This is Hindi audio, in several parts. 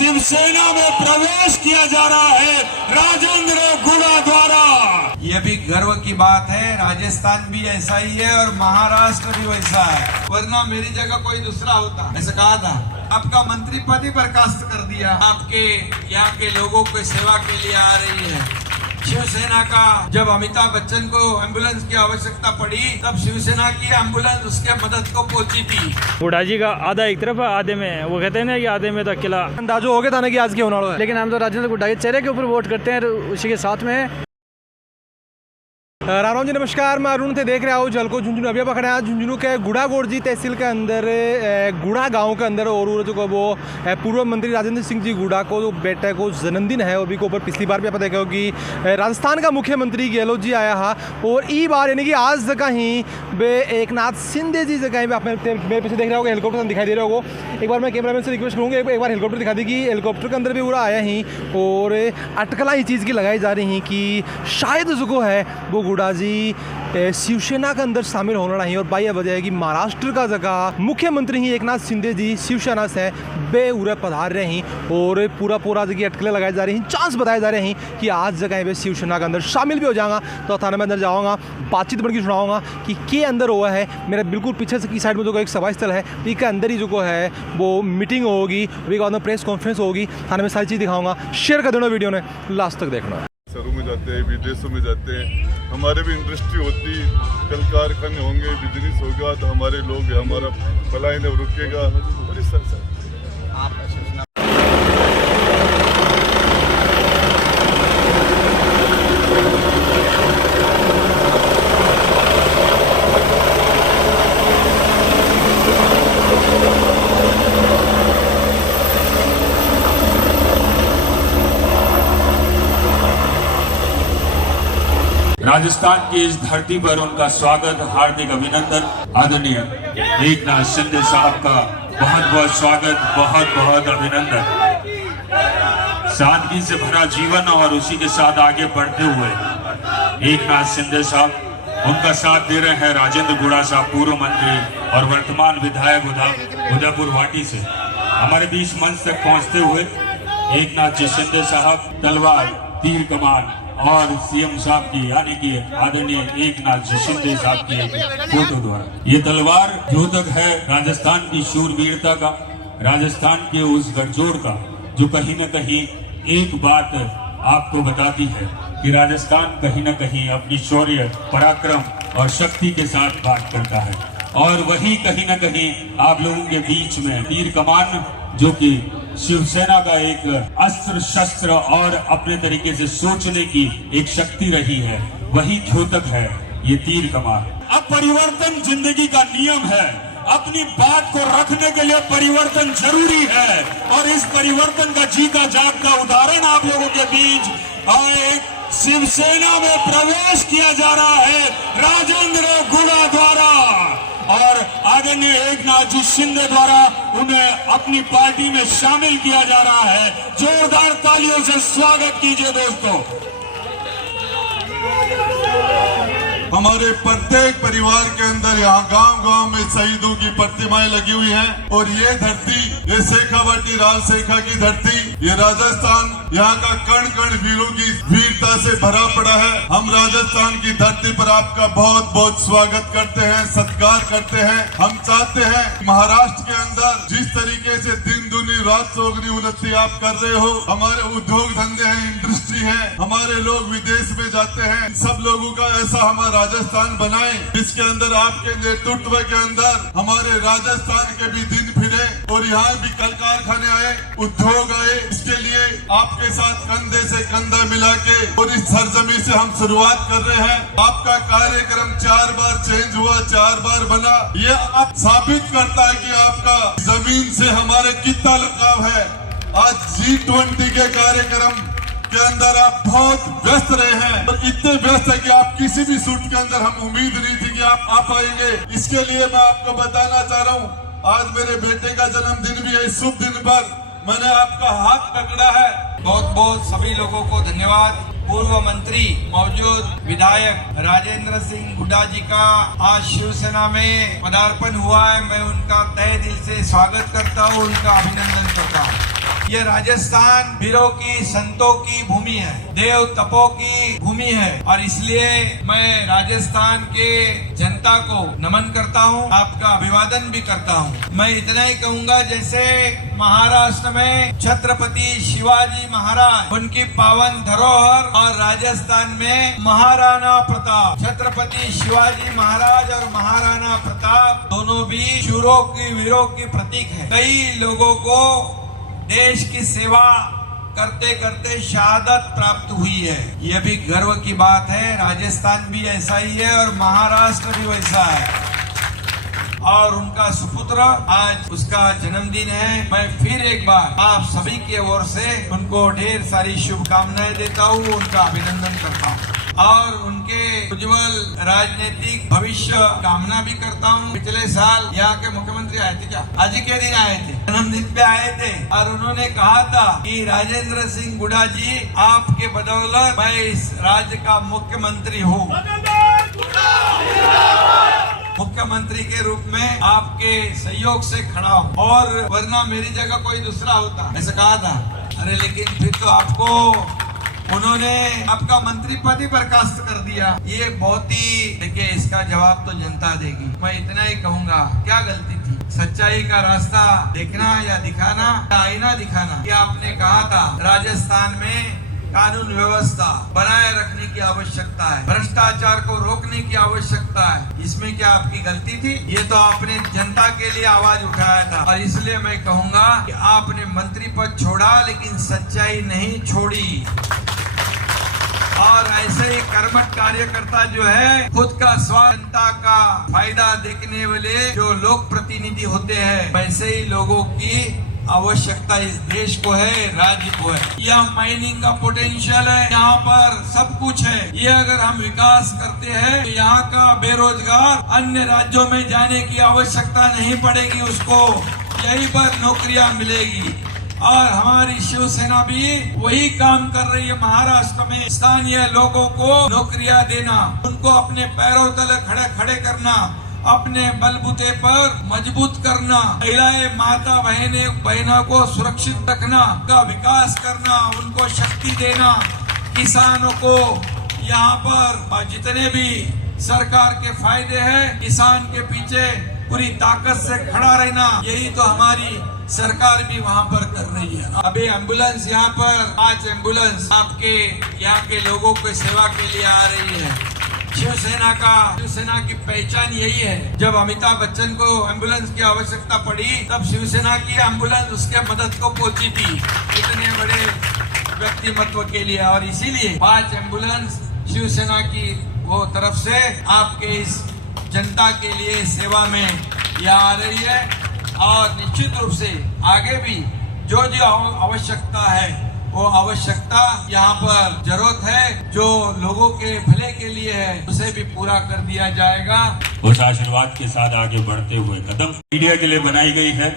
शिवसेना में प्रवेश किया जा रहा है राजेंद्र गुड़ा द्वारा। ये भी गर्व की बात है, राजस्थान भी ऐसा ही है और महाराष्ट्र भी वैसा है, वरना मेरी जगह कोई दूसरा होता। ऐसा कहा था, आपका मंत्री पद ही बर्खास्त कर दिया। आपके यहाँ के लोगों की सेवा के लिए आ रही है शिवसेना का। जब अमिताभ बच्चन को एम्बुलेंस की आवश्यकता पड़ी तब शिवसेना की एम्बुलेंस उसके मदद को पहुंची थी। गुड़ा जी का आधा एक तरफ है, आधे में वो कहते हैं ना कि आधे में तो अकेला अंदाजो हो गया था ना कि आज क्यों होना है, लेकिन हम तो राजेंद्र गुड़ा के चेहरे के ऊपर वोट करते हैं, उसी के साथ में। राम जी नमस्कार, मैं अरुण थे, देख रहे हो जलको झुंझुनू। अभी पकड़े हैं झुंझुनू के गुड़ा गोड़जी तहसील के अंदर गुड़ा गांव के अंदर। और जो वो पूर्व मंत्री राजेंद्र सिंह जी गुड़ा को जो बेटे को जन्मदिन है, अभी को ऊपर पिछली बार भी आप देखो कि राजस्थान का मुख्यमंत्री गहलोत जी आया हा, और ई बार यानी कि आज जगह ही बे एक नाथ शिंदे जी जगह पे आप मेरे पीछे देख रहे हो, हेलीकॉप्टर दिखाई दे रहे हो। एक बार मैं कैमरामैन से रिक्वेस्ट करूँगा एक बार हेलीकॉप्टर दिखा दी कि हेलीकॉप्टर के अंदर भी पूरा आया ही, और अटकला ही चीज़ की लगाई जा रही हैं कि शायद जो है वो गुड़ा जी शिवसेना के अंदर शामिल होना नहीं। और बाई वजह है कि महाराष्ट्र का जगह मुख्यमंत्री ही एक नाथ शिंदे जी शिवसेना से बेउरे पधार रहे हैं, और पूरा जगह अटकलें लगाई जा रही हैं, चांस बताए जा रहे हैं कि आज जगह वे शिवसेना के अंदर शामिल भी हो जाऊँगा। तो थाने में अंदर जाऊँगा, बातचीत बढ़ के सुनाऊँगा कि के अंदर हुआ है। मेरे बिल्कुल पीछे से की साइड में जो एक सभा स्थल है, इसके अंदर ही जो है वो मीटिंग होगी, उसके बाद में प्रेस कॉन्फ्रेंस होगी। थाने में सारी चीज़ दिखाऊँगा, शेयर कर देना वीडियो ने, लास्ट तक देखना। शहरों में जाते हैं, विदेशों में जाते हैं, हमारे भी इंडस्ट्री होती, कल कारखाने होंगे, बिजनेस होगा तो हमारे लोग हमारा पलायन रुकेगा। राजस्थान की इस धरती पर उनका स्वागत, हार्दिक अभिनंदन। आदरणीय एक नाथ शिंदे साहब का बहुत बहुत स्वागत, बहुत बहुत अभिनंदन। सादगी से भरा जीवन और उसी के साथ आगे बढ़ते हुए एक नाथ शिंदे साहब, उनका साथ दे रहे हैं राजेंद्र गुड़ा साहब, पूर्व मंत्री और वर्तमान विधायक उदयपुर वाटी से। हमारे बीच मंच तक पहुंचते हुए एक नाथ जी शिंदे साहब तलवार, तीर कमान और सीएम साहब की यानी कि आदरणीय एक नाथ जी शिंदे साहब की एक फोटो द्वारा, ये तलवार द्योतक है राजस्थान की शूरवीरता का, राजस्थान के उस गठजोड़ का, जो कहीं न कहीं एक बात आपको बताती है कि राजस्थान कहीं न कहीं अपनी शौर्य, पराक्रम और शक्ति के साथ बात करता है। और वही कहीं न कहीं आप लोगों के बीच में तीर कमान, जो कि शिवसेना का एक अस्त्र शस्त्र और अपने तरीके से सोचने की एक शक्ति रही है, वही द्योतक है ये तीर कमान। अब परिवर्तन जिंदगी का नियम है, अपनी बात को रखने के लिए परिवर्तन जरूरी है, और इस परिवर्तन का जीता जागता उदाहरण आप लोगों के बीच और एक शिवसेना में प्रवेश किया जा रहा है राजेंद्र गुड़ा द्वारा, और आदरणीय एक नाथ जी शिंदे द्वारा उन्हें अपनी पार्टी में शामिल किया जा रहा है। जोरदार तालियों से स्वागत कीजिए दोस्तों। हमारे प्रत्येक परिवार के अंदर यहाँ गांव-गांव में शहीदों की प्रतिमाएं लगी हुई हैं, और ये धरती, ये शेखावाटी राज शेखा की धरती, ये राजस्थान, यहाँ का कण कण वीरों की वीरता से भरा पड़ा है। हम राजस्थान की धरती पर आपका बहुत बहुत स्वागत करते हैं, सत्कार करते हैं। हम चाहते हैं महाराष्ट्र के अंदर जिस तरीके से दिन दुनी रात चौगुनी उन्नति आप कर रहे हो, हमारे उद्योग धंधे हैं, इंडस्ट्री है, हमारे लोग विदेश में जाते हैं, सब लोगों का ऐसा हमारा राजस्थान बनाए जिसके अंदर आपके नेतृत्व के अंदर हमारे राजस्थान के भी दिन फिरे, और यहाँ भी कल कारखाने आए, उद्योग आए। इसके लिए आपके साथ कंधे से कंधा मिला के और इस सरजमी से हम शुरुआत कर रहे हैं। आपका कार्यक्रम 4 बार चेंज हुआ, 4 बार बना, ये आप साबित करता है कि आपका जमीन से हमारे कितना लगाव है। आज G20 के कार्यक्रम के अंदर आप बहुत व्यस्त रहे हैं, और इतने व्यस्त है कि आप किसी भी सूट के अंदर हम उम्मीद नहीं थी कि आप आ पाएंगे। इसके लिए मैं आपको बताना चाह रहा हूँ, आज मेरे बेटे का जन्मदिन भी है। इस शुभ दिन पर मैंने आपका हाथ पकड़ा है। बहुत बहुत सभी लोगों को धन्यवाद। पूर्व मंत्री मौजूद विधायक राजेंद्र सिंह गुड़ा जी का आज शिवसेना में पदार्पण हुआ है। मैं उनका तहे दिल से स्वागत करता हूँ, उनका अभिनंदन करता हूँ। ये राजस्थान वीरों की, संतों की भूमि है, देव तपों की भूमि है और इसलिए मैं राजस्थान के जनता को नमन करता हूँ, आपका अभिवादन भी करता हूँ। मैं इतना ही कहूँगा, जैसे महाराष्ट्र में छत्रपति शिवाजी महाराज उनकी पावन धरोहर और राजस्थान में महाराणा प्रताप, छत्रपति शिवाजी महाराज और महाराणा प्रताप दोनों भी शूरों की, वीरों की प्रतीक है। कई लोगों को देश की सेवा करते करते शहादत प्राप्त हुई है, यह भी गर्व की बात है। राजस्थान भी ऐसा ही है और महाराष्ट्र भी वैसा है और उनका सुपुत्र आज उसका जन्मदिन है। मैं फिर एक बार आप सभी की ओर से उनको ढेर सारी शुभकामनाएं देता हूँ, उनका अभिनंदन करता हूँ और उनके उज्जवल राजनीतिक भविष्य कामना भी करता हूँ। पिछले साल यहाँ के मुख्यमंत्री आए थे, क्या आज ही के दिन आए थे, जन्मदिन पे आए थे और उन्होंने कहा था कि राजेंद्र सिंह गुड़ा जी आपके बदौलत मैं इस राज्य का मुख्यमंत्री हूँ, मुख्यमंत्री के रूप में आपके सहयोग से खड़ा हूँ और वरना मेरी जगह कोई दूसरा होता, ऐसा कहा था। अरे लेकिन फिर तो आपको उन्होंने आपका मंत्री पद ही बर्खास्त कर दिया। ये बहुत ही, देखिए इसका जवाब तो जनता देगी। मैं इतना ही कहूँगा, क्या गलती थी? सच्चाई का रास्ता देखना या दिखाना या आईना दिखाना। ये आपने कहा था राजस्थान में कानून व्यवस्था बनाए रखने की आवश्यकता है, भ्रष्टाचार को रोकने की आवश्यकता है, इसमें क्या आपकी गलती थी? ये तो आपने जनता के लिए आवाज उठाया था और इसलिए मैं कहूँगा कि आपने मंत्री पद छोड़ा लेकिन सच्चाई नहीं छोड़ी और ऐसे ही कर्मठ कार्यकर्ता जो है खुद का स्वार्थ, जनता का फायदा देखने वाले जो लोक प्रतिनिधि होते हैं, वैसे ही लोगों की आवश्यकता इस देश को है, राज्य को है। यह माइनिंग का पोटेंशियल है, यहाँ पर सब कुछ है। ये अगर हम विकास करते हैं तो यहाँ का बेरोजगार अन्य राज्यों में जाने की आवश्यकता नहीं पड़ेगी, उसको यहीं पर नौकरियां मिलेगी। और हमारी शिवसेना भी वही काम कर रही है, महाराष्ट्र में स्थानीय लोगों को नौकरियां देना, उनको अपने पैरों तले खड़े करना, अपने बलबूते पर मजबूत करना, महिलाएं, माता बहनों को सुरक्षित रखना, का विकास करना, उनको शक्ति देना, किसानों को यहाँ पर जितने भी सरकार के फायदे हैं, किसान के पीछे पूरी ताकत से खड़ा रहना, यही तो हमारी सरकार भी वहाँ पर कर रही है। अभी एम्बुलेंस यहाँ पर 5 एम्बुलेंस आपके यहाँ के लोगों की सेवा के लिए आ रही है। शिवसेना की पहचान यही है, जब अमिताभ बच्चन को एम्बुलेंस की आवश्यकता पड़ी तब शिवसेना की एम्बुलेंस उसके मदद को पहुंची थी, इतने बड़े व्यक्तिमत्व के लिए। और इसीलिए 5 एम्बुलेंस शिवसेना की वो तरफ से आपके इस जनता के लिए सेवा में यह आ रही है और निश्चित रूप से आगे भी जो आवश्यकता है वो आवश्यकता यहाँ पर जरूरत है, जो लोगों के भले के लिए है, उसे भी पूरा कर दिया जाएगा। उस आशीर्वाद के साथ आगे बढ़ते हुए कदम मीडिया के लिए बनाई गई है,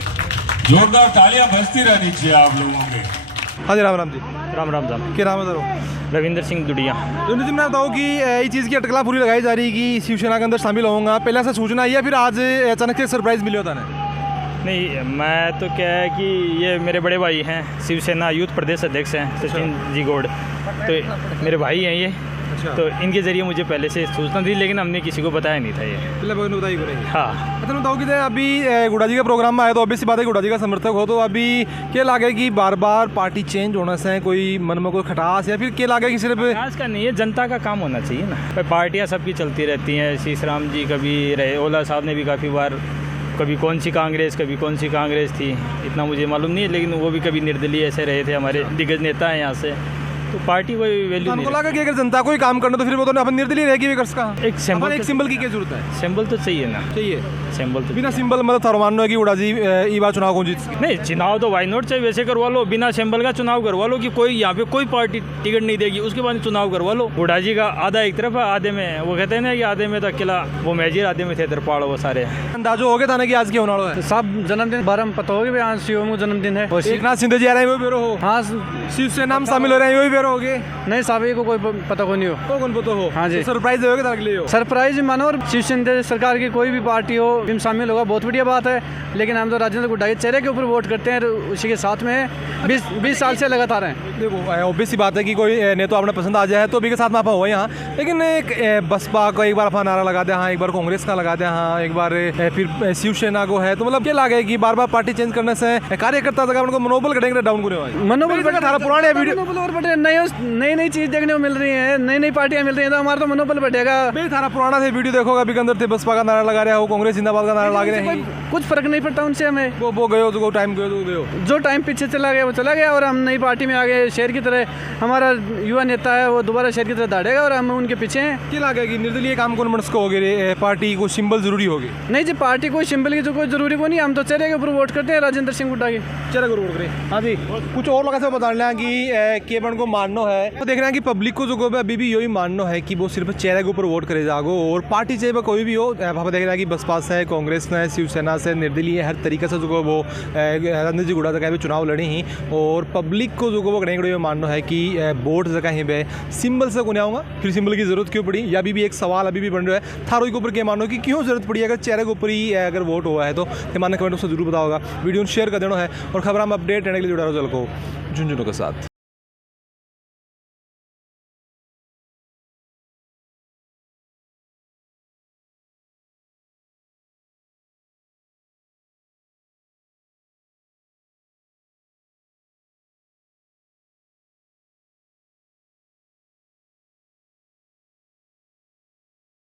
जोरदार तालियां बजती रहनी चाहिए आप लोगों के। हाँ जी, राम राम जी। राम राम साहब। क्या नाम है सर? रविंदर सिंह दुडिया। रविंदर जी, मैं बताऊँ कि ये चीज़ की अटकला पूरी लगाई जा रही है कि शिवसेना के अंदर शामिल होऊंगा, पहले से सूचना आई है फिर आज अचानक से सरप्राइज मिली होता है? नहीं, मैं तो क्या है कि ये मेरे बड़े भाई हैं, शिवसेना यूथ प्रदेश अध्यक्ष हैं सचिन जी गौड़, तो मेरे भाई हैं ये। तो इनके जरिए मुझे पहले से सूचना दी, लेकिन हमने किसी को बताया नहीं था ये। पहले बताई को नहीं। हाँ। अच्छा, मैं बताऊँ कि अभी गुड़ा जी का प्रोग्राम में आया तो ऑब्वियस सी बात है, गुड़ा जी का समर्थक हो तो अभी क्या लगे कि बार बार पार्टी चेंज होने से कोई मन में कोई खटास या फिर क्या लगे कि सिर्फ आज का नहीं है, जनता का काम होना चाहिए ना। पार्टियाँ सबकी चलती रहती हैं, शीशराम जी कभी रहे, ओला साहब ने भी काफ़ी बार, कभी कौन सी कांग्रेस थी, इतना मुझे मालूम नहीं है, लेकिन वो भी कभी निर्दलीय ऐसे रहे थे, हमारे दिग्गज नेता हैं यहाँ से। तो पार्टी कोई वैल्यू नहीं लगा कि अगर जनता को ही काम करना तो फिर वो तो अपन निर्दलीय रहेगी विकर्स का। एक सिंबल की क्या जरूरत है? सिंबल तो चाहिए ना, सिंबल तो बिना सिंबल मतलब थरमान है कि उड़ा जी ई बार चुनाव कौन जीत? नहीं, चुनाव तो वाई नॉट चाहिए, वैसे करवा लो, बिना सिंबल का चुनाव करवा लो कि कोई यहाँ पे कोई पार्टी टिकट नहीं देगी, उसके बाद चुनाव करवा लो। उड़ा जी का आधा एक तरफ है, आधे में वो कहते हैं ना कि आधे में तो अकेला वो मैजिर, आधे में थे तरपाड़, वो सारे अंदाजो हो गया था ना कि आज क्या होना है। सब जन्मदिन बारह पता होगा, आज शिवम जन्मदिन है। एकनाथ शिंदे जी आ रहे हैं, वो भी हो। हाँ, शिवसेना में शामिल हो रहे हैं, वो भी अवेयर हो गए? नहीं साहब ये को कोई पता को नहीं हो। कौन पता हो? हाँ जी। तो सरप्राइज होगा तार के लिए हो? सरप्राइज मानो, और शिवसेना सरकार की कोई भी पार्टी हो जिसमें शामिल होगा बहुत बढ़िया बात है, लेकिन हम तो राजेंद्र गुड्डा के चेहरे के ऊपर वोट करते हैं, उसी के साथ में 20 साल से लगातार हैं। देखो ऑब्वियस सी बात है कि कोई ने तो अपना पसंद आ जाए तो अभी के साथ में आप हुआ यहाँ, लेकिन एक बसपा को एक बार अपना नारा लगा दे, हाँ एक बार कांग्रेस का लगा दे, हाँ एक बार फिर शिवसेना को है, तो मतलब क्या लगे कि बार बार पार्टी चेंज करने से कार्यकर्ता तक उनको मनोबल करेंगे डाउन करे। मनोबल पुराने वीडियो नई नई चीज देखने को मिल रही है, नई नई पार्टियां मिल रही हैं, तो हमारा तो मनोबल बढ़ेगा। थारा पुराना से वीडियो देखोगे अभी के अंदर थे बसपा का नारा लगा रहे हो, कांग्रेस जिंदाबाद का नारा लगा रहे हैं, कुछ फर्क नहीं पड़ता उनसे हमें। वो गए हो टाइम गए हो, जो टाइम पीछे चला गया वो चला गया, और हम नई पार्टी में आ गए। शेर की तरह हमारा युवा नेता है, वो दोबारा शेर की तरह दौड़ेगा और हम उनके पीछे हैं। क्या लगे कि निर्दलीय काम कौन को होगे, पार्टी को सिंबल जरूरी होगी? नहीं जी, पार्टी को सिंबल की जो कोई जरूरी को नहीं, हम तो चेहरे के ऊपर वोट करते हैं, राजेंद्र सिंह गुड्डा के चेहरे को वोट करें। हाँ जी, कुछ और लोग ऐसे बता रहे हैं कि केवल को मानना है, तो देख रहे हैं कि पब्लिक को जो अभी भी यही मानना है कि वो सिर्फ चेहरे के ऊपर वोट करे जागो, और पार्टी चाहे कोई भी हो, वहाँ पर देख रहे हैं कि बसपा से, कांग्रेस से, शिवसेना से, निर्दलीय हर तरीके से जो वो राजेंद्र जी गुड्डा तक भी चुनाव लड़ी ही, और पब्लिक को जो वो कहीं मानना है कि वोट जगह ही पे सिंबल से को आऊँगा, फिर सिंबल की जरूरत क्यों पड़ी, या अभी भी एक सवाल अभी भी बन रहा है थारों के ऊपर क्या मानो कि क्यों जरूरत पड़ी अगर चेहरे के ऊपर ही अगर वोट हुआ है, तो मानने कमेंट से जरूर बताओगा, वीडियो शेयर कर देना है, और खबर हम अपडेट रहने के लिए जुड़ा रहो जल को झुंझुनों के साथ।